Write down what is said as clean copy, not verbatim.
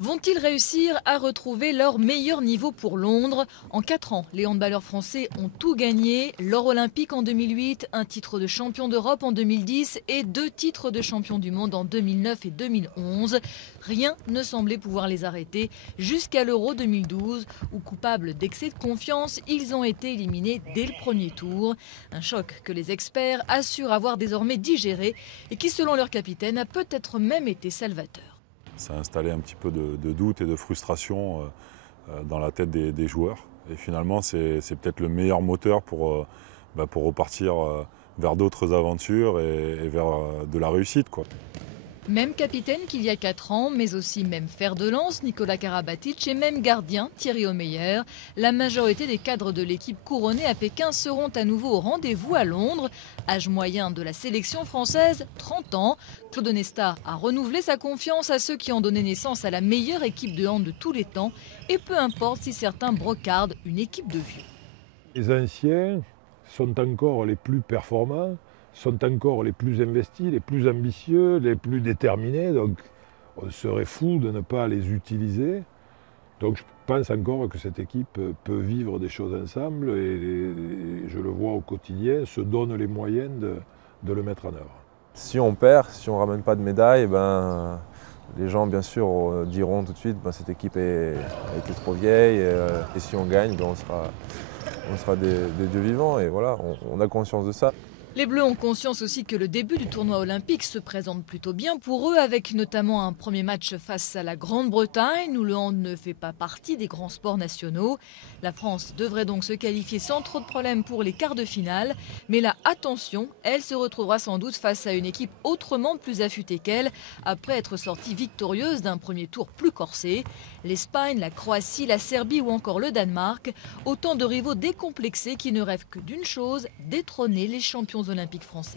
Vont-ils réussir à retrouver leur meilleur niveau pour Londres? En 4 ans, les handballeurs français ont tout gagné. L'or olympique en 2008, un titre de champion d'Europe en 2010 et 2 titres de champion du monde en 2009 et 2011. Rien ne semblait pouvoir les arrêter jusqu'à l'Euro 2012 où, coupables d'excès de confiance, ils ont été éliminés dès le premier tour. Un choc que les experts assurent avoir désormais digéré et qui, selon leur capitaine, a peut-être même été salvateur. Ça a installé un petit peu de doute et de frustration dans la tête des joueurs. Et finalement, c'est peut-être le meilleur moteur pour repartir vers d'autres aventures et vers de la réussite, quoi. Même capitaine qu'il y a 4 ans, mais aussi même fer de lance, Nicolas Karabatic, et même gardien, Thierry Omeyer. La majorité des cadres de l'équipe couronnée à Pékin seront à nouveau au rendez-vous à Londres. Âge moyen de la sélection française, 30 ans. Claude Onesta a renouvelé sa confiance à ceux qui ont donné naissance à la meilleure équipe de hand de tous les temps. Et peu importe si certains brocardent une équipe de vieux. Les anciens sont encore les plus performants, sont encore les plus investis, les plus ambitieux, les plus déterminés. Donc on serait fou de ne pas les utiliser. Donc je pense encore que cette équipe peut vivre des choses ensemble et je le vois au quotidien, se donne les moyens de le mettre en œuvre. Si on perd, si on ne ramène pas de médaille, les gens bien sûr diront tout de suite cette équipe a été trop vieille et si on gagne, on sera des dieux vivants et voilà, on a conscience de ça. Les Bleus ont conscience aussi que le début du tournoi olympique se présente plutôt bien pour eux, avec notamment un premier match face à la Grande-Bretagne, où le hand ne fait pas partie des grands sports nationaux. La France devrait donc se qualifier sans trop de problèmes pour les quarts de finale. Mais là, attention, elle se retrouvera sans doute face à une équipe autrement plus affûtée qu'elle, après être sortie victorieuse d'un premier tour plus corsé. L'Espagne, la Croatie, la Serbie ou encore le Danemark, autant de rivaux décomplexés qui ne rêvent que d'une chose, détrôner les champions olympiques français.